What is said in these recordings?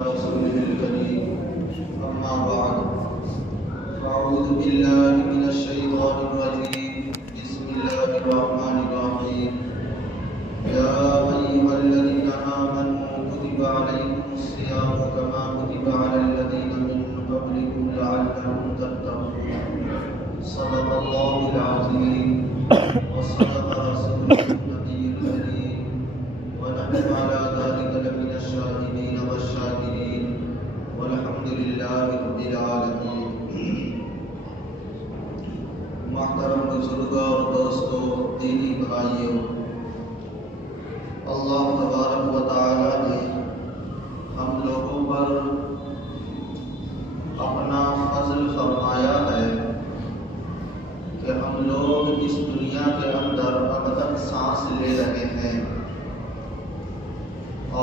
رسوله الكريم أما بعد فأعوذ بالله من الشيطان الرجيم بسم الله الرحمن الرحيم يا أيها الذين آمنوا كتب عليكم الصيام كما كتب على الذين من قبلكم لعلكم تتقون صدق الله العظيم وصدق رسوله النبي الكريم ونحن على ذلك لمن الشاهدين والشاكرين والحمد لله رب العالمين. محترم بزرگوں اور دوستوں، دینی بھائیوں، اللہ تبارک و تعالی نے ہم لوگوں پر اپنا فضل فرمایا ہے کہ ہم لوگ اس دنیا کے اندر اب تک سانس لے رہے ہیں،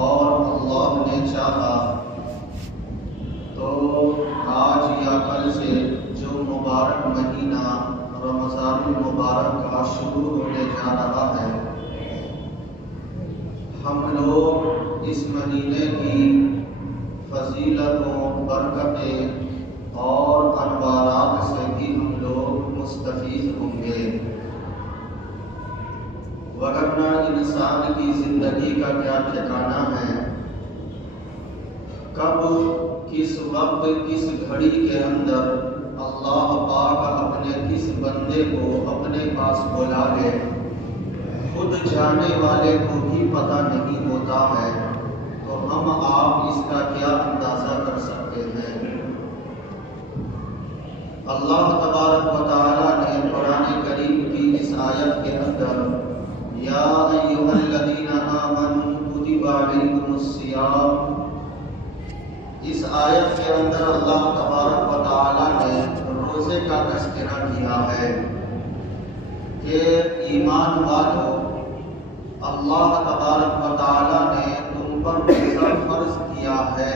اور اللہ نے چاہا تو آج یا کل سے جو مبارک مہینہ رمضان المبارک کا شروع ہونے جا رہا ہے، ہم لوگ اس مہینے کی فضیلتوں، برکتیں اور انوارات سے بھی ہم لوگ مستفید ہوں گے، ورنہ انسان کی زندگی کا کیا ٹھکانہ ہے، کب کس وقت کس گھڑی کے اندر اللہ پاک اپنے کس بندے کو اپنے پاس بلا لے، خود جانے والے کو بھی پتہ نہیں ہوتا ہے، تو ہم آپ اس کا کیا اندازہ کر سکتے ہیں۔ اللہ تبارک و تعالی نے قرآن کریم کی اس آیت کے اندر یا ایھا الذین آمنوا کتب علیکم الصیام، اس آیت کے اندر اللہ تبارک و تعالی نے روزے کا تذکرہ کیا ہے کہ ایمان والو، اللہ تبارک و تعالی نے تم پر روزہ فرض کیا ہے،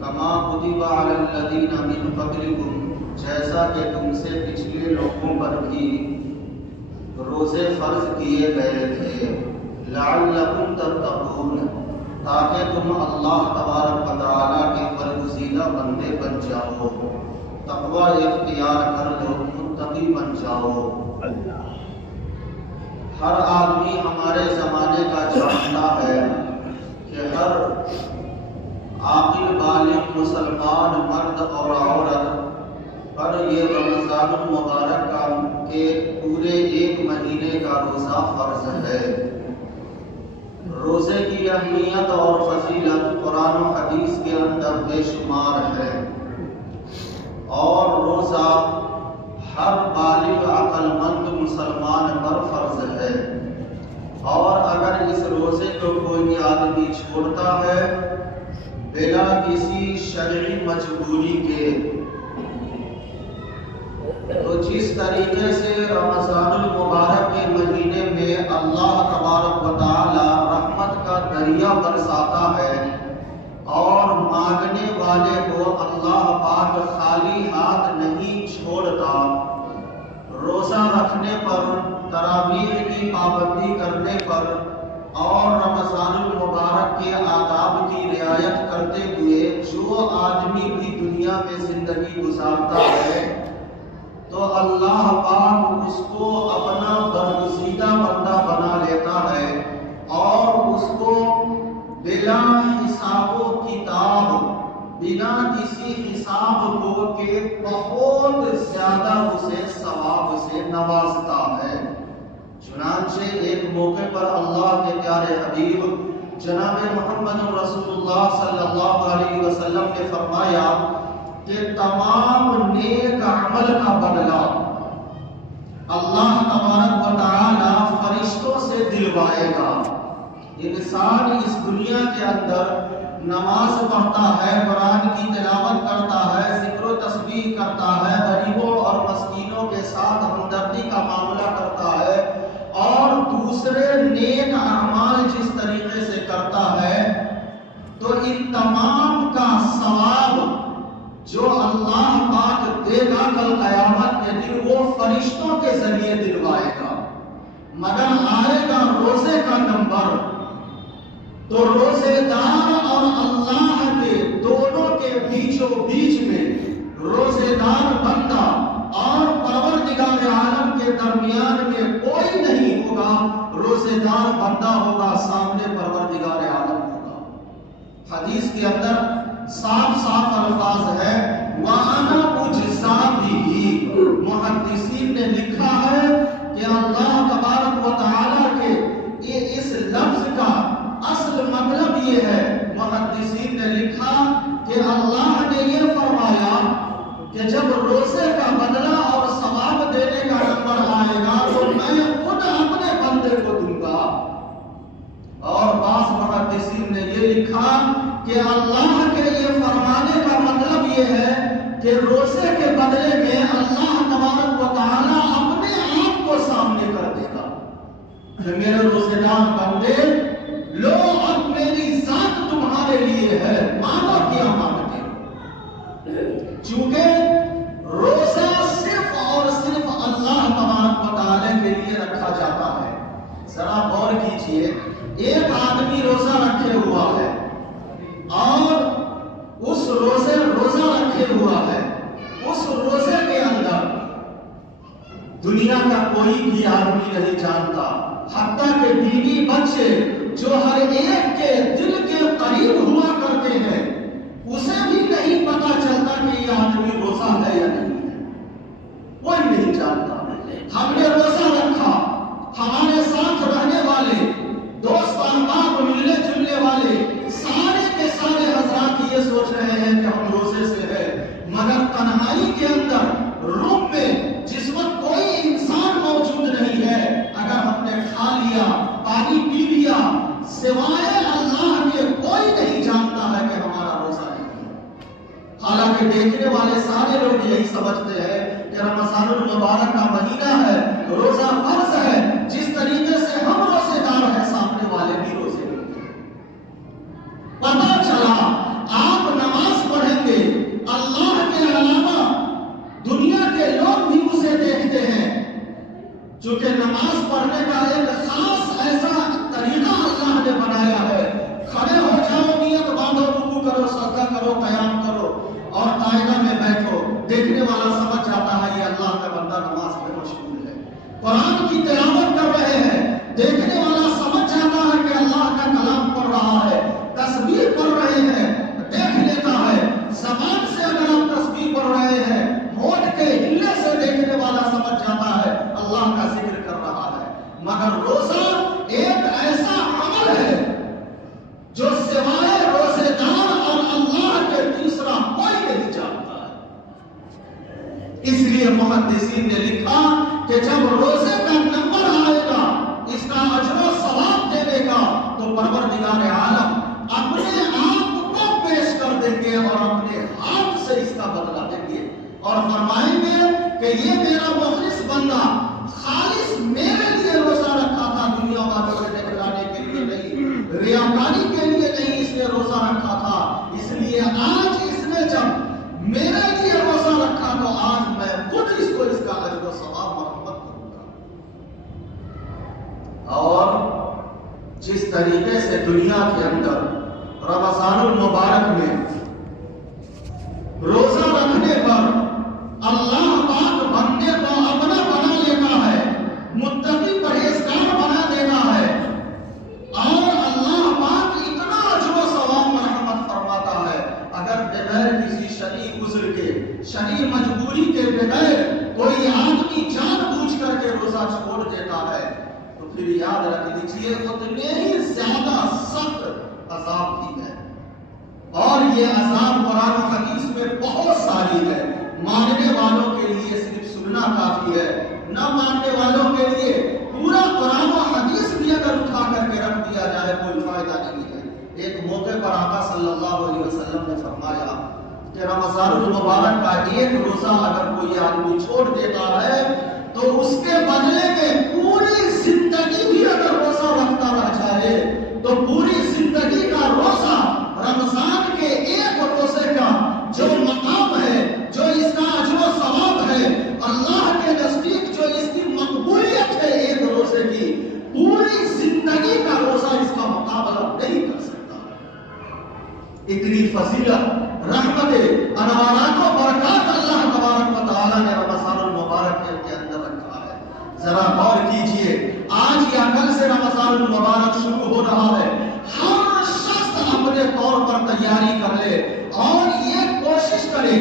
کما کتب علی الذین من قبلکم، جیسا کہ تم سے پچھلے لوگوں پر بھی روزے فرض کیے گئے تھے، لعلکم تتقون، تاکہ تم اللہ تبارک و تعالیٰ کے برگزیدہ بندے بن جاؤ، تقوی اختیار کر لو، متقی بن جاؤ۔ ہر آدمی ہمارے زمانے کا جانتا ہے کہ ہر عاقل بالغ مسلمان مرد اور عورت پر یہ رمضان المبارک کا کے پورے ایک مہینے کا روزہ فرض ہے۔ روزے کی اہمیت اور فضیلت قرآن و حدیث کے اندر بے شمار ہے، اور روزہ ہر بالغ عقل مند مسلمان پر فرض ہے، اور اگر اس روزے کو کوئی آدمی چھوڑتا ہے بلا کسی شرعی مجبوری کے، تو جس طریقے سے رمضان المبارک کے مہینے میں اللہ تبارک و تعالی رحمت کا دریا برساتا ہے اور مانگنے والے کو اللہ پاک خالی ہاتھ نہیں چھوڑتا، روزہ رکھنے پر، تراویح کی پابندی کرنے پر اور رمضان المبارک کے آداب کی رعایت کرتے ہوئے جو آدمی بھی دنیا میں زندگی گزارتا ہے، تو اللہ پاک اس کو اپنا برگزیدہ بندہ بنا لیتا ہے، اور اس کو بلا حساب و کتاب، بنا کسی حساب کو کہ بہت زیادہ اسے ثواب سے نوازتا ہے۔ چنانچہ ایک موقع پر اللہ کے پیارے حبیب جناب محمد رسول اللہ صلی اللہ علیہ وسلم نے فرمایا کہ تمام نیک عمل کا بدلہ اللہ تبارک و تعالی فرشتوں سے دلوائے گا۔ انسان اس دنیا کے اندر نماز پڑھتا ہے، قرآن کی تلاوت کرتا ہے، ذکر و تسبیح کرتا ہے، غریبوں اور مسکینوں کے ساتھ ہمدردی کا معاملہ کرتا ہے، اور دوسرے نیک اعمال جس طریقے سے کرتا ہے، تو ان تمام کا ثواب جو اللہ پاک دے گا کل قیامت کے دن، وہ فرشتوں کے ذریعے دلوائے گا، مگر آئے گا روزے کا نمبر، تو روزے دار اور اللہ کے بندہ ہوگا سامنے پروردگار عالم ہوگا۔ حدیث کے اندر صاف صاف الفاظ ہے وَأَنَا أُجْزَى بِهِ، محدثین نے لکھا ہے کہ اللہ تبارک و تعالیٰ کے اس لفظ کا اصل مطلب یہ ہے، محدثین نے لکھا کہ اللہ نے یہ فرمایا کہ جب روزے کا بدلہ اور ثواب دینے کا نمبر آئے گا تو میں خود اپنے بندے کو دوں گا۔ اور بعض محدثین نے یہ لکھا کہ اللہ کے یہ فرمانے کا مطلب یہ ہے کہ روزے کے بدلے میں اللہ تبارک و تعالیٰ اپنے آپ کو سامنے کر دے گا کہ میرے روزے دار بندے لو اب میری ذات تمہارے لیے ہے، مانو کیا مانگتے ہو۔ چونکہ روزہ صرف اور صرف اللہ تبارک و تعالیٰ کے لیے رکھا جاتا ہے۔ ذرا غور کیجئے، ایک آدمی روزہ رکھے ہوا ہے اور اس روزہ رکھے ہوا ہے، اس روزے کے اندر دنیا کا کوئی بھی آدمی نہیں جانتا، حتیٰ کہ بیوی بچے جو ہر ایک کے دل کے قریب ہوا کرتے ہیں اسے بھی نہیں پتا چلتا کہ یہ آدمی روزہ ہے یا نہیں ہے، کوئی نہیں جانتا۔ ہم نے روزہ رکھا، ہمارے ساتھ رہنے والے دوست احباب ملنے جلنے والے سارے کے سارے حضرات یہ سوچ رہے ہیں کہ ہم روزے سے ہے، مگر تنہائی کے اندر روم میں جس وقت کوئی انسان موجود نہیں ہے، اگر ہم نے کھا لیا، پانی پی لیا، سوائے اللہ کے کوئی نہیں جانتا ہے کہ ہمارا روزہ نہیں ہے۔ حالانکہ دیکھنے والے سارے لوگ یہی سمجھتے ہیں کہ رمضان المبارک کا مہینہ ہے، روزہ فرض ہے، جس طریقے سے ہم روزے دار ہیں سامنے والے بھی روزے نہیں ہیں۔ پتہ چلا آپ نماز پڑھیں گے، اللہ کے علاوہ دنیا کے لوگ بھی اسے دیکھتے ہیں، چونکہ نماز پڑھنے کا ایک خاص ایسا طریقہ اللہ نے بنایا ہے۔ کھڑے ہو جاؤ، نیت باندھو، رکوع کرو، سجدہ کرو، قیام کرو اور قاعدہ میں بیٹھو، دیکھنے والا سمجھ جاتا ہے یہ اللہ کا بندہ نماز میں مشغول ہے۔ قرآن کی تلاوت کر رہے ہیں، دیکھنے والا سمجھ جاتا ہے کہ اللہ کا کلام پڑھ رہا ہے۔ تسبیح پڑھ رہے ہیں، دیکھ لیتا ہے، زبان سے اگر آپ تسبیح پڑھ رہے ہیں، ہونٹ کے ہلنے سے دیکھنے والا سمجھ جاتا ہے اللہ کا ذکر کر رہا ہے۔ مگر روزہ ایک ایسا عمل ہے جو سوائے روزے دار اور اللہ کے تیسرا کوئی نہیں جانتا ہے۔ اس لیے محدثین نے لکھا کہ جب روزے کا نمبر آئے گا، اس کا اجر و ثواب دینے کا، تو پروردگار عالم اپنے آپ کو پیش کر دیں گے اور اپنے ہاتھ سے اس کا بدلہ دیں گے اور فرمائیں گے کہ یہ میرا مخلص بندہ خالص میرے لیے روزہ رکھا تھا، دنیا والوں سے دکھلانے کے لیے نہیں، ریاکاری کے لیے نہیں، اس نے روزہ رکھا تھا، اس لیے آج اس نے جب میرے لیے روزہ رکھا تو آج میں خود اس کو اس کا اجر و ثواب مرحمت کروں گا۔ اور جس طریقے سے دنیا کے اندر رمضان المبارک میں روزہ رکھنے پر اللہ پاک بندے کو اپنا بنا لیتا ہے، متقی پرہیزگار بنا دیتا ہے، اور اللہ پاک اتنا اجر و ثواب مرحمت فرماتا ہے۔ اگر بغیر کسی شرعی عذر کے، شرعی مجبوری کے بغیر کوئی آدمی جان بوجھ کر کے روزہ چھوڑ دیتا ہے تو پھر یاد رکھ لیجیے اتنے ہی زیادہ سخت عذاب بھی ہے، اور یہ عذاب قرآن و حدیث میں بہت ساری ہے۔ ماننے والوں کے لیے صرف سننا کافی ہے، نہ ماننے والوں کے لیے پورا قرآن و حدیث بھی اگر اٹھا کر کے رکھ دیا جائے کوئی فائدہ نہیں ہے۔ ایک موقع پر آقا صلی اللہ علیہ وسلم نے فرمایا کہ رمضان المبارک کا ایک روزہ اگر کوئی آدمی چھوڑ دیتا ہے تو اس کے بدلے میں پوری زندگی بھی اگر روزہ رکھتا رہ جائے تو پوری زندگی کا روزہ رمضان کے ایک روزے کا جو مقام ہے، جو اس کا اجر و ثواب ہے، اللہ کے نزدیک جو اس کی مقبولیت ہے ایک روزے کی، پوری زندگی کا روزہ اس کا مقابلہ نہیں کر سکتا۔ اتنی فضیلت، رحمت، انوارات و برکات اللہ تبارک و تعالیٰ نے رمضان المبارک کے اندر رکھا ہے۔ ذرا غور کیجئے، آج یا کل سے رمضان المبارک شروع ہو رہا ہے، ہر شخص اپنے طور پر تیاری کر لے اور یہ کوشش کرے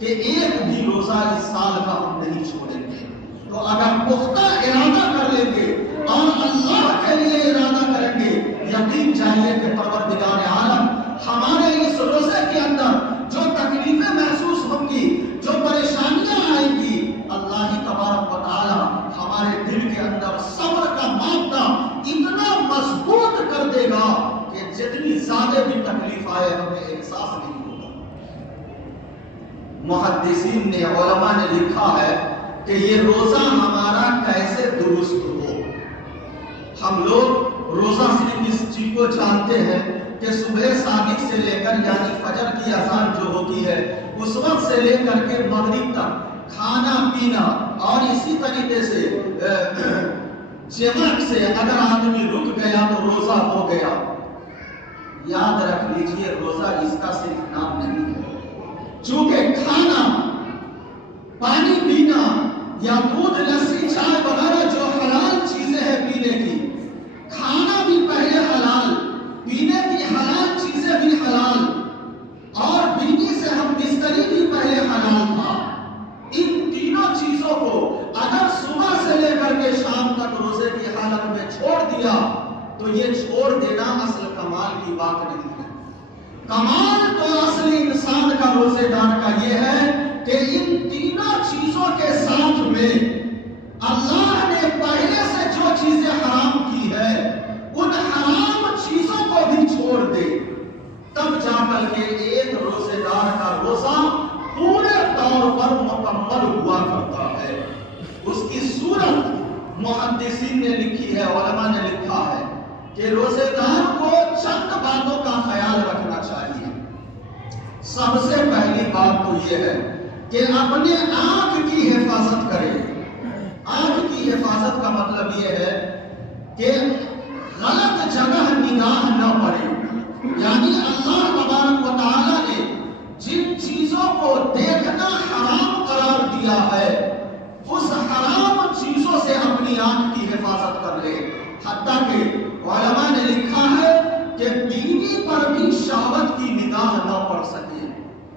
کہ ایک بھی روزہ اس سال کا ہم نہیں چھوڑیں گے۔ تو اگر پختہ ارادہ کر لیں گے اور اللہ کے لیے ارادہ کریں گے، یقین جائیے کہ پروردگار عالم ہمارے اس روزے کے اندر جو تکلیفیں محسوس ہوں گی، جو پریشانیاں آئیں گی، اللہ ہی تبارک و تعالی ہمارے دل کے اندر صبر کا مادہ اتنا مضبوط کر دے گا کہ جتنی زیادہ بھی تکلیف آئے ہمیں احساس نہیں ہوگا۔ محدثین نے، علماء نے لکھا ہے کہ یہ روزہ ہمارا کیسے درست ہو۔ ہم لوگ روزہ صرف اس چیز کو جانتے ہیں کہ صبح صادق سے لے کر یعنی فجر کی اذان جو ہوتی ہے اس وقت سے لے کر کے مغرب تک کھانا پینا، اور اسی طریقے سے جمع سے اگر آدمی رک گیا تو روزہ ہو گیا۔ یاد رکھ لیجئے روزہ اس کا صرف نام نہیں ہے، چونکہ کھانا، پانی پینا یا دودھ، لسی، چائے وغیرہ جو حلال چیزیں ہیں پینے کی، کھانا بھی پہلے حلال، پینے کی حلال چیزیں بھی حلال، اور بیوی سے ہم بستری بھی پہلے حلال تھا۔ ان تینوں چیزوں کو اگر صبح سے لے کر کے شام تک روزے کی حالت میں چھوڑ دیا تو یہ چھوڑ دینا اصل کمال کی بات نہیں ہے۔ کمال تو اصل انسان کا، روزے دار کا یہ ہے کہ ان تینوں چیزوں کے ساتھ میں اللہ نے پہلے سے جو چیزیں حرام کی ہے ان حرام چیزوں کو بھی چھوڑ دے، تب جا کر کے ایک روزے دار کا روزہ پورے طور پر مکمل ہوا کرتا ہے۔ اس کی صورت محدثین نے لکھی ہے، علماء نے لکھا ہے کہ روزے دار کو چند باتوں کا خیال رکھنا چاہیے۔ سب سے پہلی بات تو یہ ہے کہ اپنے آنکھ کی حفاظت کرے۔ آنکھ کی حفاظت کا مطلب یہ ہے کہ غلط جگہ نگاہ نہ پڑے، یعنی اللہ تبارک و تعالی نے جن چیزوں کو دیکھنا حرام قرار دیا ہے اس حرام چیزوں سے اپنی آنکھ کی حفاظت کر لے۔ حتیٰ کہ علماء نے لکھا ہے کہ بیوی پر بھی شہوت کی نگاہ نہ پڑ سکے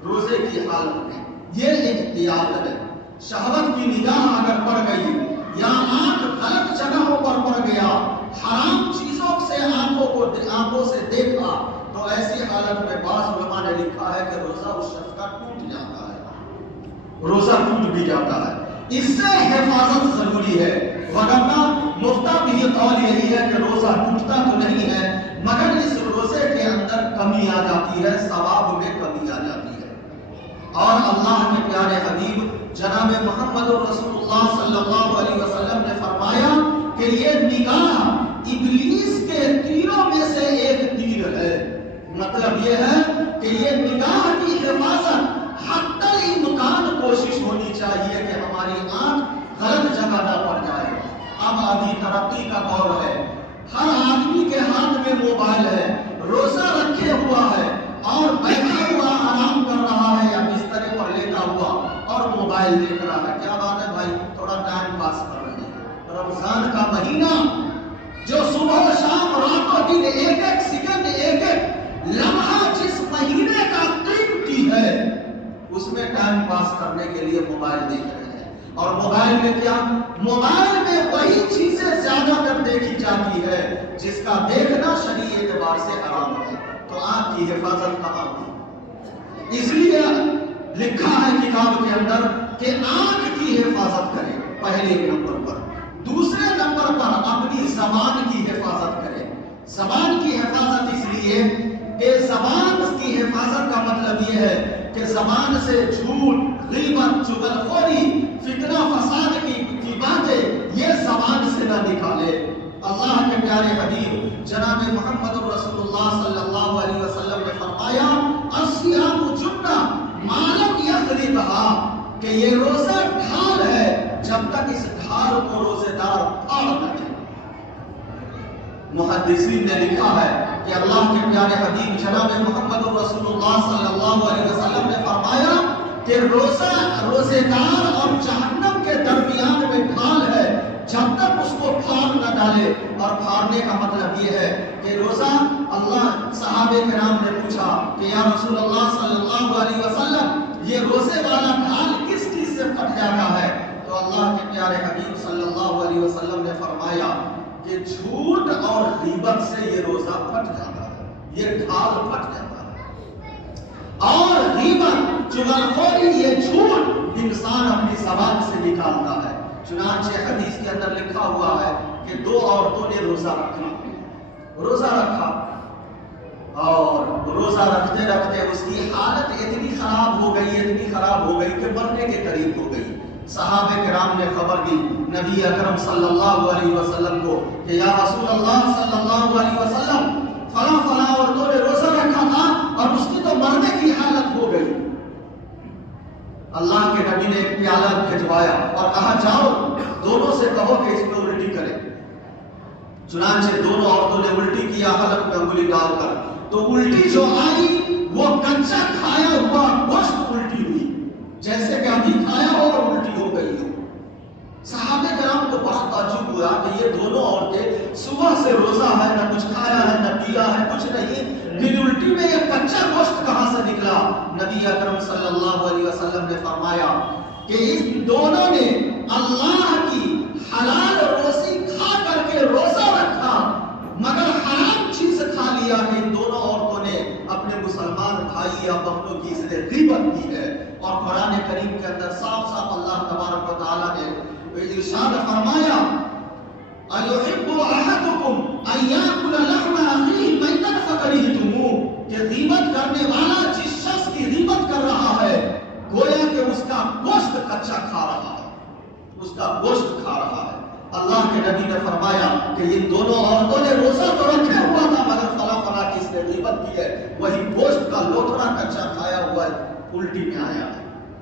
روزے کی حالت میں، یہ احتیاط ہے۔ شہوت کی نگاہ اگر پڑ گئی یا آنکھ غلط جگہوں پر پڑ گیا، حرام چیزوں سے آنکھوں سے دیکھا، تو ایسی حالت میں بعض علماء نے لکھا ہے کہ روزہ اس شخص کا ٹوٹ جاتا ہے، روزہ ٹوٹ بھی جاتا ہے۔ اس سے حفاظت ضروری ہے، ورنہ مفتہ بھی یہ قول یہی ہے کہ روزہ ٹوٹتا تو نہیں ہے مگر اس روزے کے اندر کمی آ جاتی ہے، ثواب میں کمی آ جاتی ہے۔ اور اللہ کے پیارے حبیب جناب محمد رسول اللہ صلی اللہ علیہ وسلم نے فرمایا کہ یہ نگاہ ابلیس کے تیروں میں سے ایک تیر ہے۔ مطلب یہ ہے کہ یہ نگاہ کی حفاظت حتی امکان کوشش ہونی چاہیے کہ ہماری آنکھ غلط جگہ نہ پڑ جائے۔ اب ابھی ترقی کا دور ہے، ہر آدمی کے ہاتھ میں موبائل ہے، روزہ رکھے ہوا ہے اور بیٹھا ہوا آرام کر رہا ہے یا بسترے پر لیٹا ہوا اور موبائل دیکھ رہا ہے۔ کیا بات ہے بھائی، تھوڑا ٹائم پاس کر رہے ہیں۔ رمضان کا مہینہ جو صبح و شام رات و دن ایک ایک سیکنڈ ایک ایک لمحہ جس مہینے کا قیمتی ہے اس میں ٹائم پاس کرنے کے لیے موبائل دیکھ رہے ہیں۔ اور موبائل میں کیا؟ موبائل میں وہی چیزیں زیادہ تر دیکھی جاتی ہے جس کا دیکھنا شرعی اعتبار سے حرام ہے، تو آنکھ کی حفاظت کہاں ہوئی؟ اس لیے لکھا ہے کتاب کے اندر کہ آنکھ کی حفاظت کرے پہلے نمبر پر، دوسرے نمبر پر اپنی زبان کی حفاظت کرے۔ زبان کی حفاظت اس لیے کہ زبان کی حفاظت کا مطلب یہ ہے کہ زبان سے جھوٹ، غیبت، چغلخوری، فتنہ فساد کی باتیں یہ زبان سے نہ نکالے۔ اللہ کے پیارے حبیب جناب محمد رسول اللہ صلی اللہ علیہ وسلم نے فرمایا الصیام جنہ ما لم یقربھا، کہ یہ روزہ ڈھال ہے جب تک اس ڈھال کو روزے دار پھاڑ نہ دے۔ محدثین نے لکھا ہے کہ اللہ کے پیارے حبیب جناب محمد رسول اللہ صلی اللہ علیہ وسلم نے فرمایا کہ روزہ روزے دار اور جہنم کے درمیان میں ڈھال ہے، جب تک اس کو پھاڑ نہ ڈالے. اور پھاڑنے کا مطلب یہ ہے کہ روزہ اللہ صحابہ کرام نے پوچھا کہ یا رسول اللہ صلی اللہ علیہ وسلم یہ روزے والا ڈھال کس چیز سے پھٹ جاتا ہے؟ تو اللہ کے پیارے حبیب صلی اللہ علیہ وسلم نے فرمایا کہ جھوٹ اور غیبت سے یہ روزہ پھٹ جاتا ہے، یہ ڈھال پھٹ جاتا ہے. اور غیبت، چغلخوری، یہ جھوٹ انسان اپنی زبان سے نکالتا ہے. چنانچہ حدیث کے اندر لکھا ہوا ہے کہ دو عورتوں نے روزہ رکھا اور روزہ رکھتے رکھتے اس کی حالت اتنی خراب ہو گئی کہ مرنے کے قریب ہو گئی. صحابہ کرام نے خبر دی نبی اکرم صلی اللہ علیہ وسلم کو کہ یا رسول اللہ صلی اللہ علیہ وسلم فلاں عورتوں نے روزہ رکھا تھا اور اس کی تو مرنے کی حالت ہو گئی. اللہ کے نبی نے ایک پیالہ بھجوایا اور کہا جاؤ دونوں سے کہو کہ اس میں الٹی کرے. چنانچہ دونوں عورتوں نے الٹی کیا حلق میں انگلی ڈال کر. تو الٹی جو آئی وہ کچا کھایا ہوا گوشت الٹی ہوئی، جیسے کہ ابھی کھایا ہو اور الٹی ہو گئی ہو. صحابہ کرام کو بڑا تعجب ہوا کہ یہ دونوں عورتیں صبح سے روزہ ہے، نہ کچھ کھایا ہے نہ پیا ہے، کچھ نہیں، پھر الٹی میں یہ کچا گوشت کہاں سے نکلا؟ نبی اکرم صلی اللہ علیہ وسلم نے فرمایا کہ اس دونوں نے اللہ کی حلال روزی کھا کر کے روزہ رکھا مگر حرام چیز کھا لیا کہ ان دونوں عورتوں نے اپنے مسلمان بھائی یا بہنوں کی اس نے غیبت کی ہے. اور قرآن کریم کے اندر صاف صاف اللہ تبارک و تعالیٰ نے ارشاد فرمایا اَيُحِبُّ أَحَدُكُمْ أَن يَأْكُلَ لَحْمَ أَخِيهِ مَيْتًا فَكَرِهْتُمُوهُ کہ غیبت کرنے والا جس شخص کی غیبت کر رہا ہے گویا کہ اس کا گوشت کچا کھا رہا ہے، اس کا گوشت کھا رہا ہے. اللہ کے نبی نے فرمایا کہ یہ دونوں عورتوں نے روزہ تو رکھا ہوا تھا مگر فلاں کی اس نے غیبت کی ہے، وہی گوشت کا لوتھڑا کچا کھایا ہوا الٹی میں آیا ہے.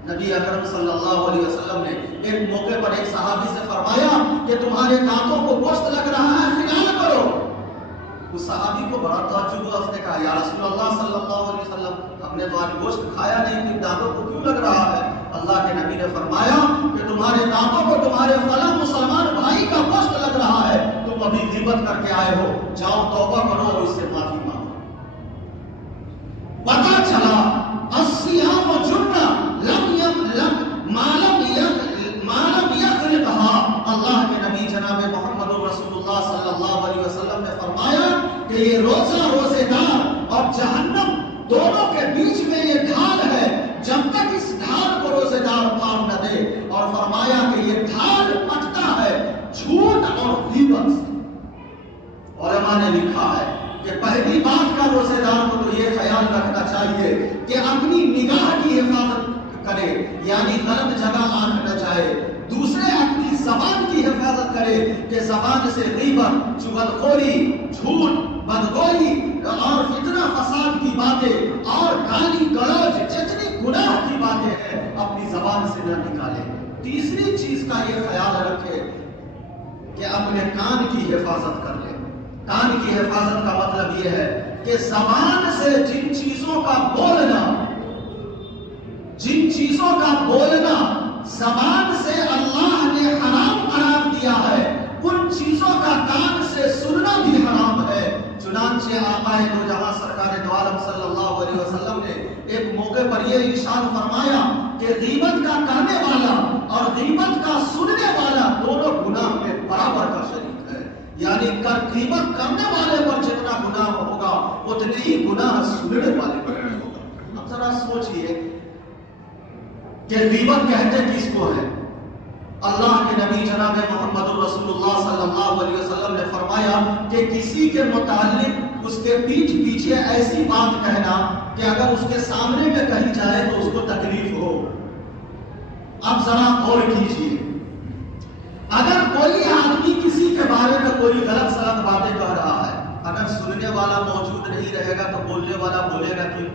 نبی اکرم صلی اللہ علیہ وسلم نے ایک موقع پر ایک صحابی سے فرمایا کہ تمہارے دانتوں کو گوشت لگ رہا ہے، خیال کرو. اس صحابی کو بڑا تعجب ہوا، اس نے کہا یا رسول اللہ صلی اللہ علیہ وسلم ہم نے تو آج گوشت کھایا نہیں، پھر دانتوں کو کیوں لگ رہا ہے؟ اللہ کے نبی نے فرمایا کہ تمہارے دانتوں کو تمہارے فلاں مسلمان بھائی کا گوشت لگ رہا ہے، تم ابھی غیبت کر کے آئے ہو، جاؤ توبہ کرو اور اس سے معافی مانگو. پتہ چلا الصیام جنہ مالم یغلبھا. اللہ کے نبی جناب محمد رسول اللہ صلی اللہ علیہ وسلم نے فرمایا کہ یہ روزے دار اور جہنم دونوں کے بیچ میں یہ ڈھال ہے جب تک اس ڈھال کو روزے دار پار نہ دے. اور فرمایا کہ یہ ڈھال پھٹتا ہے جھوٹ اور غیبت سے. علماء نے لکھا ہے کہ پہلی بات کا روزے دار کو تو یہ خیال رکھنا چاہیے کہ اپنی نگاہ کی حفاظت کرے، یعنی غلط جگہ آنکھ نہ جائے. دوسرے اپنی زبان کی حفاظت کرے کہ زبان سے غیبت، چغلخوری، جھوٹ، بدگوئی اور فتنہ فساد کی باتیں اور گالی گلوچ جتنی گناہ کی باتیں ہیں اپنی زبان سے نہ نکالے. تیسری چیز کا یہ خیال رکھے کہ اپنے کان کی حفاظت کر لے. کان کی حفاظت کا مطلب یہ ہے کہ زبان سے جن چیزوں کا بولنا زبان سے اللہ نے حرام قرار دیا ہے، ان چیزوں کا کان سے سننا بھی حرام ہے. چنانچہ آقا دو جہاں سرکار دو عالم صلی اللہ علیہ وسلم نے ایک موقع پر یہ ارشاد فرمایا کہ غیبت کا کرنے والا اور غیبت کا سننے والا دونوں گناہ میں برابر کا شریک ہے. یعنی غیبت کرنے والے پر جتنا گناہ ہوگا اتنے ہی گناہ سننے والے پر بھی ہوگا. اب ذرا سوچئے کہ غیبت کہتے کس کو ہے؟ اللہ کے نبی جناب محمد رسول اللہ صلی اللہ علیہ وسلم نے فرمایا کہ کسی کے متعلق اس کے پیچھے ایسی بات کہنا کہ اگر اس کے سامنے میں کہی جائے تو اس کو تکلیف ہو. اب ذرا غور کیجیے، اگر کوئی آدمی کسی کے بارے میں کوئی غلط سلط باتیں کہہ رہا ہے، اگر سننے والا موجود نہیں رہے گا تو بولنے والا بولے گا کیوں؟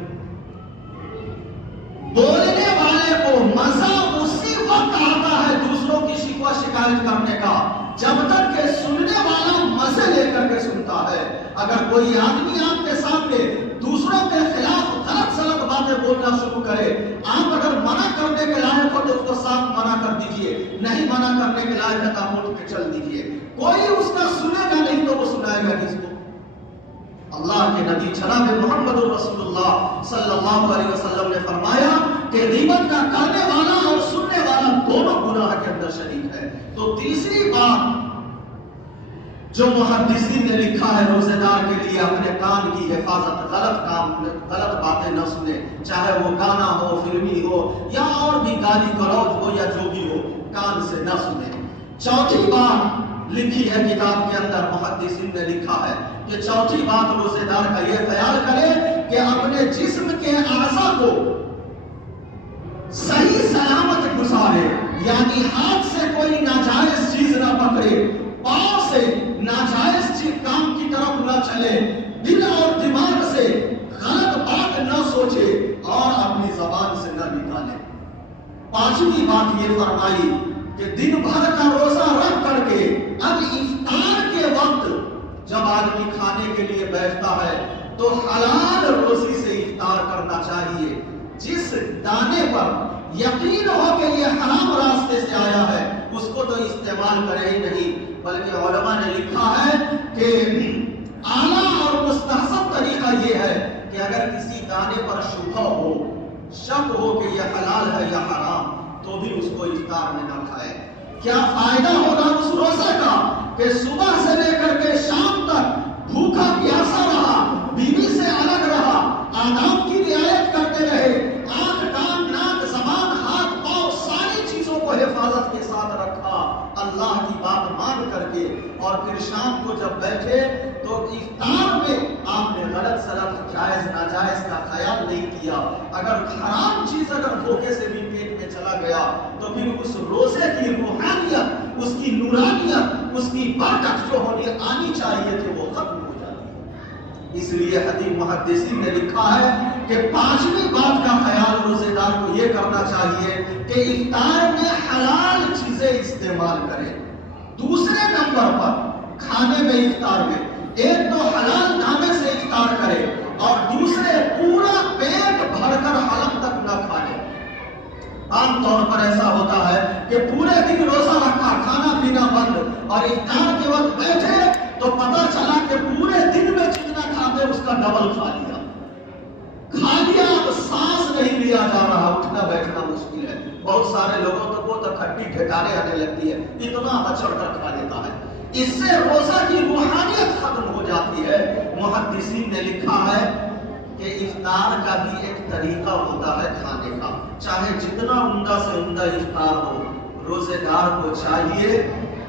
بولنے والے کو مزہ اسی وقت آتا ہے دوسروں کی شکوہ شکایت کرنے کا جب تک کہ سننے والا مزے لے کر کے سنتا ہے. اگر کوئی آدمی آپ کے سامنے دوسروں کے خلاف غلط سلط باتیں بولنا شروع کرے، آپ اگر منع کرنے کے لائق ہو تو کو صاف منع کر دیجئے، نہیں منع کرنے کے لائق ہے تو آپ اٹھ کے چل دیجئے، کوئی اس کا سنے گا نہیں تو وہ سنائے گا کس کو؟ اللہ کے نبی جناب محمد رسول اللہ صلی اللہ علیہ وسلم نے فرمایا کہ غیبت کا کرنے والا اور سننے والا دونوں گناہ کے اندر شریک ہے۔ تو تیسری بات جو محدثین نے لکھا ہے روزے دار کے لیے اپنے کان کی حفاظت، غلط باتیں نہ سنے، چاہے وہ گانا ہو، فلمی ہو یا اور بھی گالی گلوچ ہو یا جو بھی ہو، کان سے نہ سنے۔ چوتھی بات لکھی ہے کتاب کے اندر، محدثین نے لکھا ہے کہ چوتھی بات روزے دار کا یہ خیال کرے کہ اپنے جسم کے اعضاء کو صحیح سلامت گزارے، یعنی ہاتھ سے کوئی ناجائز چیز نہ پکڑے، پاؤں سے ناجائز چیز کام کی طرف نہ چلے، دل اور دماغ سے غلط بات نہ سوچے اور اپنی زبان سے نہ نکالے۔ پانچویں بات یہ فرمائی کہ دن بھر کا روزہ رکھ کر کے اب افطار کے وقت جب آدمی کھانے کے لیے بیٹھتا ہے تو حلال روزی سے افطار کرنا چاہیے۔ جس دانے پر یقین ہو کہ یہ حرام راستے سے آیا ہے اس کو تو استعمال کرے ہی نہیں، بلکہ علماء نے لکھا ہے کہ اعلیٰ اور مستحسن طریقہ یہ ہے کہ اگر کسی دانے پر شبہ ہو، شک ہو کہ یہ حلال ہے یا حرام، تو بھی اس کو افطار میں نہ کھائے۔ کیا فائدہ ہوگا اس روزے کا کہ صبح سے لے کر کے شام تک بھوکا پیاسا رہا، بیوی سے الگ رہا، آداب کی رعایت کرتے رہے، آنکھ کان ناک زبان ہاتھ پاؤں ساری چیزوں کو حفاظت کے ساتھ رکھا اللہ کی بات مان کر کے، اور پھر شام کو جب بیٹھے تو افطار میں آپ نے غلط سلط جائز ناجائز کا خیال نہیں کیا، اگر حرام چیز اگر دھوکے سے بھی پیٹ میں چلا گیا تو پھر اس روزے کی روحانیت، اس کی نورانیت، اس کی برکت جو آنی چاہیے تھی وہ ختم ہو جاتی ہے۔ اس لیے حدیث محدثین نے لکھا ہے کہ پانچویں بات کا خیال روزے دار کو یہ کرنا چاہیے کہ افطار میں حلال چیزیں استعمال کرے۔ دوسرے نمبر پر کھانے میں افطار میں ایک تو حلال کھانے سے افطار کرے اور دوسرے پورا پیٹ بھر کر حلم تک نہ کھائے۔ عام طور پر ایسا ہوتا ہے کہ پورے دن روزہ رکھا، کھانا پینا بند، اور افطار کے وقت بیٹھے تو پتہ چلا کہ پورے دن میں جتنا کھاتے اس کا ڈبل کھا لیا، اب سانس نہیں لیا جا رہا، اٹھنا بیٹھنا مشکل ہے۔ بہت سارے لوگوں کو تو کھٹی ٹھکانے آنے لگتی ہے، اتنا بچڑ کر کھا لیتا ہے، اس سے روزہ کی روحانیت ختم ہو جاتی ہے۔ محدثین نے لکھا ہے کہ افطار کا بھی ایک طریقہ ہوتا ہے کھانے کا، چاہے جتنا عمدہ سے عمدہ افطار ہو، روزے دار کو چاہیے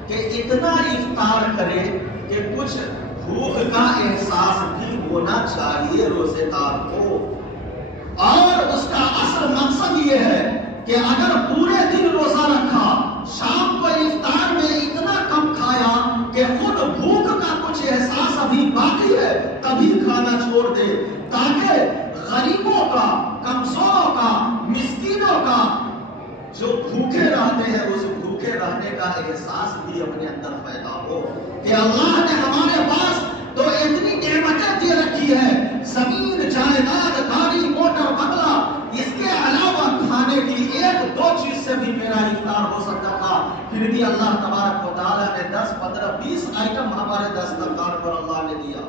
کہ اتنا افطار کرے کہ کچھ بھوک کا احساس بھی ہونا چاہیے روزے دار کو، اور اس کا اصل مقصد یہ ہے کہ اگر پورے دن روزہ رکھا، شام کو افطار میں اتنا کم کھایا کہ خود بھوک کا کچھ احساس ابھی باقی ہے، تبھی کھانا چھوڑ دے، تاکہ غریبوں کا، کمزوروں کا، مسکینوں کا جو بھوکے رہتے ہیں اس بھوکے رہنے کا احساس بھی اپنے اندر پیدا ہو کہ اللہ نے ہمارے پاس تو اتنی نعمتیں دے رکھی ہے، زمین، جائیداد، گاڑی، موٹر، بنگلہ، اس کے علاوہ کھانے کی ایک دو چیز سے بھی میرا افطار ہو سکتا تھا، پھر بھی اللہ تبارک و تعالیٰ نے 10، 15، 20 آئٹم ہمارے دسترخوان پر اللہ نے دیا۔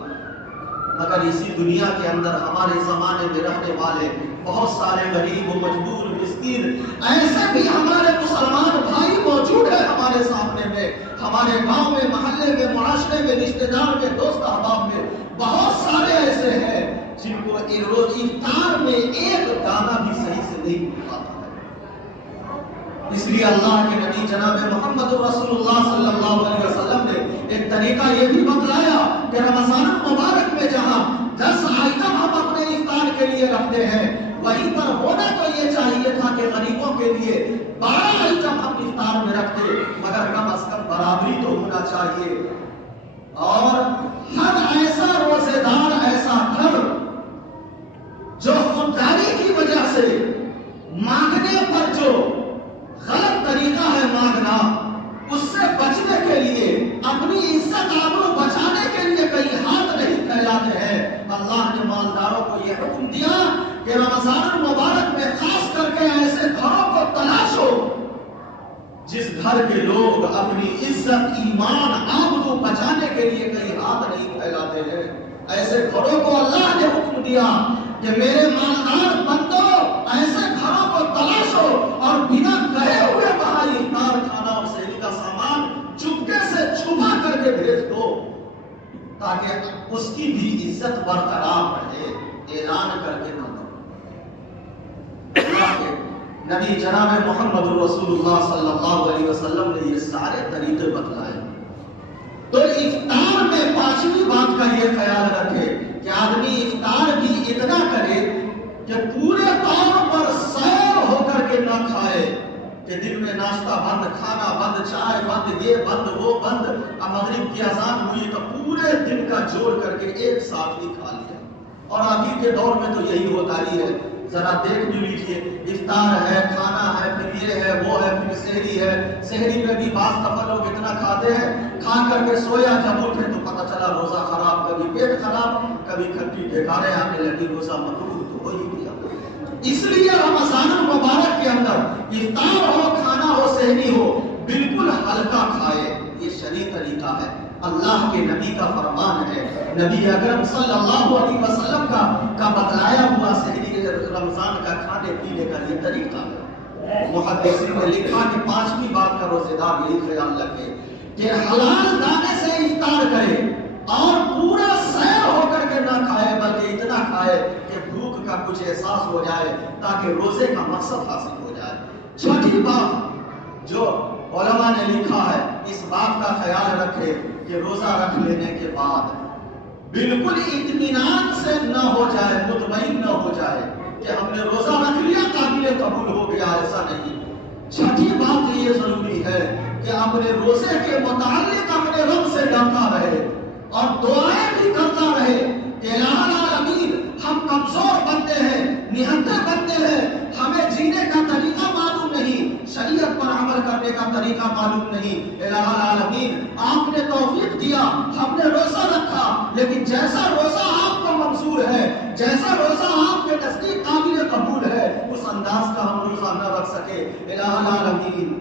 مگر اسی دنیا کے اندر ہمارے زمانے میں رہنے والے بہت سارے غریب و مجبور مسکین ایسے بھی ہمارے مسلمان بھائی موجود ہیں ہمارے سامنے میں، ہمارے گاؤں میں، محلے میں، معاشرے میں، رشتہ دار میں، دوست احباب میں بہت سارے ایسے ہیں جن کو روز افطار میں ایک دانہ بھی صحیح سے نہیں پاتا ہے۔ اس لیے اللہ کے نبی جناب محمد رسول اللہ صلی اللہ علیہ وسلم نے ایک طریقہ یہ بھی بتلایا کہ رمضان مبارک میں جہاں 10 آئٹم ہم اپنے افطار کے لیے رکھتے ہیں، وہیں پر ہونا تو یہ چاہیے تھا کہ غریبوں کے لیے 12 آئٹم ہم افطار میں رکھتے، مگر کم از کم برابری تو ہونا چاہیے۔ اور ہر ایسا روزے دار ایسا کر جو خودداری کی وجہ سے مانگنے پر جو غلط طریقہ ہے مانگنا، اس سے بچنے کے لیے، اپنی عزت آبرو بچانے کے لیے کہیں ہاتھ نہیں پھیلاتے ہیں۔ اللہ نے مالداروں کو یہ حکم دیا کہ رمضان مبارک میں خاص کر کے ایسے گھروں کو تلاشو جس گھر کے لوگ اپنی عزت ایمان آبرو بچانے کے لیے کہیں ہاتھ نہیں پھیلاتے ہیں، ایسے گھروں کو اللہ نے حکم دیا کہ میرے مالدار بندو ایسے گھروں کو تلاشو اور بنا کہے ہوئے وہاں افطار کھانا اور سحری کا سامان چپکے سے چھپا کر کے بھیج دو تاکہ اس کی بھی عزت برقرار رہے، اعلان کر کے نہ دو۔ اللہ کے نبی جناب محمد رسول اللہ صلی اللہ علیہ وسلم نے یہ سارے طریقے بتلائے۔ تو افطار میں پانچویں بات کا یہ خیال رکھے کہ آدمی افطار بھی اتنا کرے کہ پورے طور پر سیر ہو کر کے نہ کھائے کہ دن میں ناشتہ بند، کھانا بند، چائے بند، یہ بند وہ بند، اب مغرب کی اذان ہوئی تو پورے دن کا جوڑ کر کے ایک ساتھ ہی کھا لیا۔ اور ابھی کے دور میں تو یہی ہوتا ہی ہے، ذرا دیکھ بھی لیجیے، افطار ہے، کھانا ہے، پھر یہ ہے وہ ہے، پھر سحری ہے، سحری میں بھی بعض دفعہ لوگ اتنا کھاتے ہیں، کھا کر کے سویا، جب اٹھے تو پتہ چلا روزہ خراب، کبھی پیٹ خراب، کبھی کھٹی ڈھکاریں آنے لگی، روزہ مقبول تو ہو ہی گیا۔ اس لیے رمضان المبارک کے اندر افطار ہو، کھانا ہو، سحری ہو، بالکل ہلکا کھائے، یہ شرعی طریقہ ہے، اللہ کے نبی کا فرمان ہے، نبی اکرم صلی اللہ علیہ وسلم کا بتلایا ہوا سحری رمضان کا کھانے پینے کا یہ طریقہ ہے۔ محدثین نے لکھا کہ پانچویں بات کا روزے دار یہی خیال رکھے کہ حلال دانے سے افطار کرے اور پورا سیر ہو کر کے نہ کھائے، بلکہ اتنا کھائے کہ بھوک کا کچھ احساس ہو جائے تاکہ روزے کا مقصد حاصل ہو جائے۔ چھٹی بات جو علماء نے لکھا ہے، اس بات کا خیال رکھے کہ روزہ رکھ لینے کے بعد بالکل اطمینان سے نہ ہو جائے، مطمئن نہ ہو جائے کہ ہم نے روزہ رکھ لیا قابل قبول ہو گیا، ایسا نہیں۔ چھٹی بات یہ ضروری ہے کہ اپنے روزے کے متعلق اپنے رب سے ڈرتا رہے اور دعائیں بھی کرتا رہے کہ الہ العالمین ہم کمزور بنتے ہیں، نہتے بنتے ہیں، ہمیں جینے کا طریقہ معلوم نہیں، شریعت پر عمل کرنے کا طریقہ معلوم نہیں، الہ العالمین آپ نے توفیق دیا، ہم نے روزہ رکھا، لیکن جیسا روزہ آپ کو منظور ہے، جیسا روزہ آپ کے نزدیک قابل قبول ہے، اس انداز کا ہم روزہ نہ رکھ سکے، الہ العالمین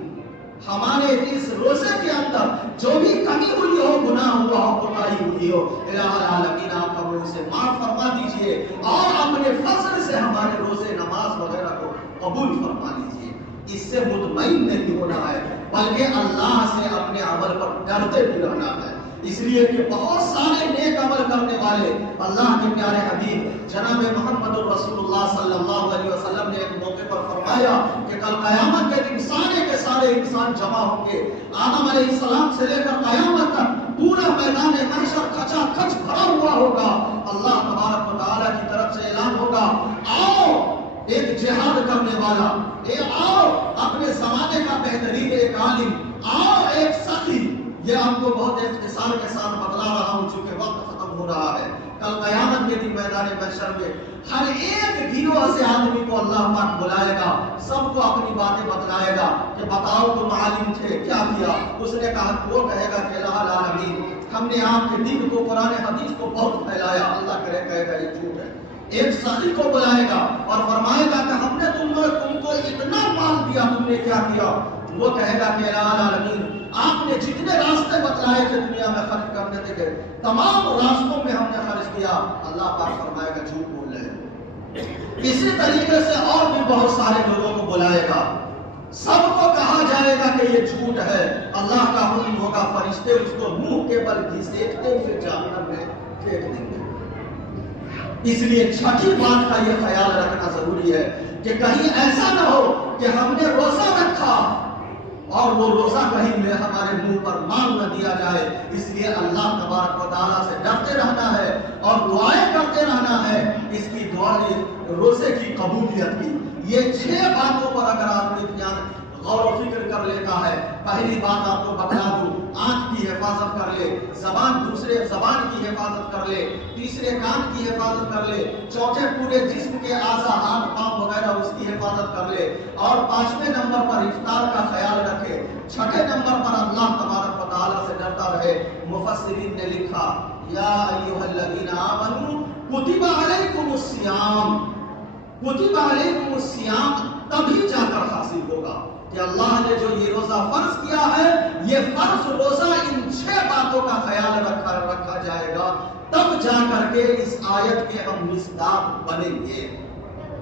ہمارے اس روزے کے اندر جو بھی کمی ہوئی ہو، گناہ ہوا ہو، کوتاہی ہوئی ہو، الہ العالمین آپ ہمیں اسے معاف فرما دیجئے اور اپنے فضل سے ہمارے روزے، نماز وغیرہ کو قبول فرما لیجئے۔ اس سے مطمئن نہیں ہونا ہے بلکہ اللہ سے اپنے عمل پر ڈرتے بھی رہنا ہے، اس لیے کہ بہت سارے نیک عمل کرنے والے اللہ کے پیارے حبیب جناب محمد رسول اللہ صلی اللہ علیہ وسلم نے ایک موقع پر فرمایا کہ کل قیامت کے دن سارے کے سارے انسان جمع ہوں گے، آدم علیہ السلام سے لے کر قیامت تک پورا میدان محشر کھچا کھچ بھرا ہوا ہوگا، اللہ تبارک و تعالیٰ کی طرف سے اعلان ہوگا، آؤ ایک جہاد کرنے والا، آؤ اپنے زمانے کا بہترین ایک عالم، آؤ ایک سخی، یہ آپ کو بہت اختصار کے ساتھ بتلا رہا ہوں چونکہ وقت ختم ہو رہا ہے۔ کل قیامت کے دن میدان محشر میں ہر ایک گروہ سے آدمی کو اللہ پاک بلائے گا، سب کو اپنی باتیں بتلائے گا کہ بتاؤ تم عالم تھے کیا کیا؟ اس نے کہا، وہ کہے گا کہ الہ العالمین ہم نے آپ کے دین کو، قرآن حدیث کو بہت پھیلایا، اللہ کہے گا یہ جھوٹ ہے۔ ایک سخی کو بلائے گا اور فرمائے گا کہ ہم نے تم کو اتنا مال دیا، تم نے کیا کیا؟ وہ کہے گا کہ الہ العالمین آپ نے جتنے راستے بتلائے تھے دنیا میں خرچ کرنے تھے، تمام راستوں میں ہم نے خرچ کیا۔ اللہ پاک فرمائے گا جھوٹ بول رہے ہیں۔ اسی طریقے سے اور بھی بہت سارے لوگوں کو بلائے گا، سب کو کہا جائے گا کہ یہ جھوٹ ہے، اللہ کا حکم ہوگا، فرشتے اس کو منہ کے بل گھسیٹتے ہوئے جہنم میں پھینک دیں گے۔ اس لیے چھٹی بات کا یہ خیال رکھنا ضروری ہے کہ کہیں ایسا نہ ہو کہ ہم نے روزہ رکھا اور وہ روزہ کہیں میں ہمارے منہ پر مار نہ دیا جائے۔ اس لیے اللہ تبارک و تعالیٰ سے ڈرتے رہنا ہے اور دعائیں کرتے رہنا ہے، اس کی دعا روزے کی قبولیت کی۔ یہ 6 باتوں پر اگر آدمی دھیان غور و فکر کر لیتا ہے، پہلی بات آپ کو بتا دوں، آنکھ کی حفاظت کر لے، دوسرے زبان کی حفاظت کر لے، تیسرے کان کی حفاظت کر لے، چوتھے پورے جسم کے اعضاء، ہاتھ پاؤں وغیرہ اس کی حفاظت کر لے، اور 5ویں نمبر پر افطار کا خیال رکھے، 6 نمبر پر اللہ تبارک و تعالیٰ سے ڈرتا رہے۔ مفسرین نے لکھا، یا ایھا الذین آمنوا کتب علیکم الصیام، کتب علیکم الصیام تبھی جا کر حاصل ہوگا۔ کہ اللہ نے جو یہ روزہ فرض کیا ہے، یہ فرض روزہ ان 6 باتوں کا خیال رکھا جائے گا، تب جا کر کے اس آیت کے ہم مصداق بنیں گے۔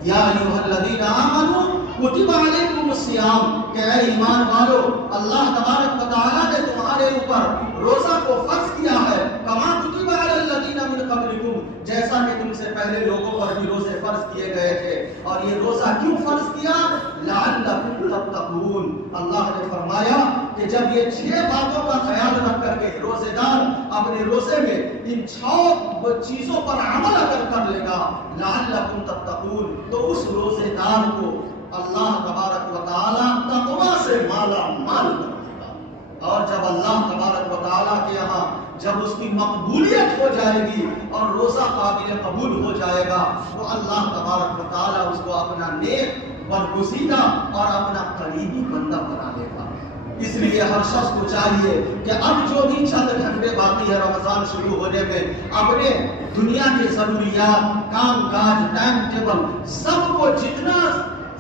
یا ایھا الذین آمنوا کتب علیکم الصیام، کہ اے ایمان والو، اللہ تبارک و تعالیٰ نے تمہارے اوپر روزہ کو فرض کیا ہے، کما کتب علی الذین من قبلکم، جیسا کہ تم سے پہلے لوگوں پر بھی روزے فرض کیے گئے تھے۔ اور یہ روزہ کیوں فرض کیا؟ لعلکم تتقون، اللہ نے فرمایا کہ جب یہ 6 باتوں کا خیال رکھ کر کے روزے دار اپنے روزے میں ان 6 چیزوں پر عمل اگر کر لے گا، لعلکم تتقون، تو اس روزے دار کو اللہ تبارک و تعالیٰ تقویٰ سے مالا مال کر دے گا۔ اور جب اللہ تبارک و تعالیٰ کے یہاں جب اس کی مقبولیت ہو جائے گی اور روزہ قابل قبول ہو جائے گا، تو اللہ تبارک و تعالیٰ اس کو اپنا نیک برگزیدہ اور اپنا قریبی بندہ بنا لے گا۔ اس لیے ہر شخص کو چاہیے کہ اب جو بھی چند گھنٹے باقی ہے رمضان شروع ہونے میں، اپنے دنیا کے ضروریات، کام کاج، ٹائم ٹیبل، سب کو جتنا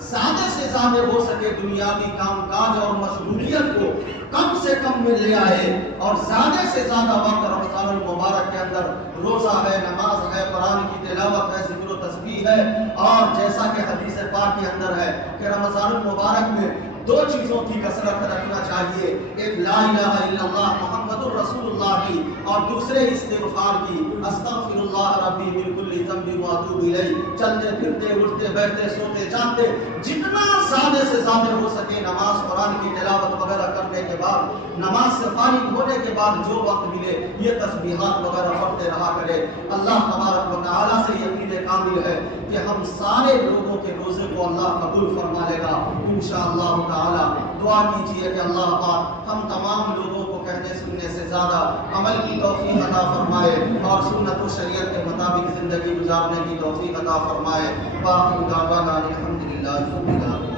زیادہ سے زیادہ ہو سکے دنیاوی کام کاج اور مشغولیت کو کم سے کم میں لے آئے، اور زیادہ سے زیادہ وقت رمضان المبارک کے اندر روزہ ہے، نماز ہے، قرآن کی تلاوت ہے، ذکر و تسبیح ہے، اور جیسا کہ حدیث پاک کے اندر ہے کہ رمضان المبارک میں 2 چیزوں کی کثرت رکھنا چاہیے، ایک لا الہ الا اللہ محمد الرسول اللہ کی، اور دوسرے استغفار کی، استغفر اللہ ربی من کل ذنب واتوب الیہ۔ چلتے پھرتے، اٹھتے بیٹھتے، سوتے جاگتے جتنا زیادہ سے زیادہ ہو سکے نماز قرآن کی تلاوت وغیرہ کرنے کے بعد، نماز سے فارغ ہونے کے بعد جو وقت ملے یہ تسبیحات وغیرہ پڑھتے رہا کرے۔ اللہ تبارک و تعالیٰ سے یقین کامل ہے کہ ہم سارے لوگوں کے روزے کو اللہ قبول فرما لے گا انشاءاللہ تعالیٰ۔ دعا کیجیے کہ اللہ پاک ہم تمام لوگوں کو کہنے سننے سے زیادہ عمل کی توفیق عطا فرمائے اور سنت و شریعت کے مطابق زندگی گزارنے کی توفیق عطا فرمائے۔ باقی دعوانا الحمدللہ رب العالمین۔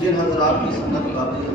جن حضرات کی سنت قابل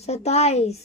27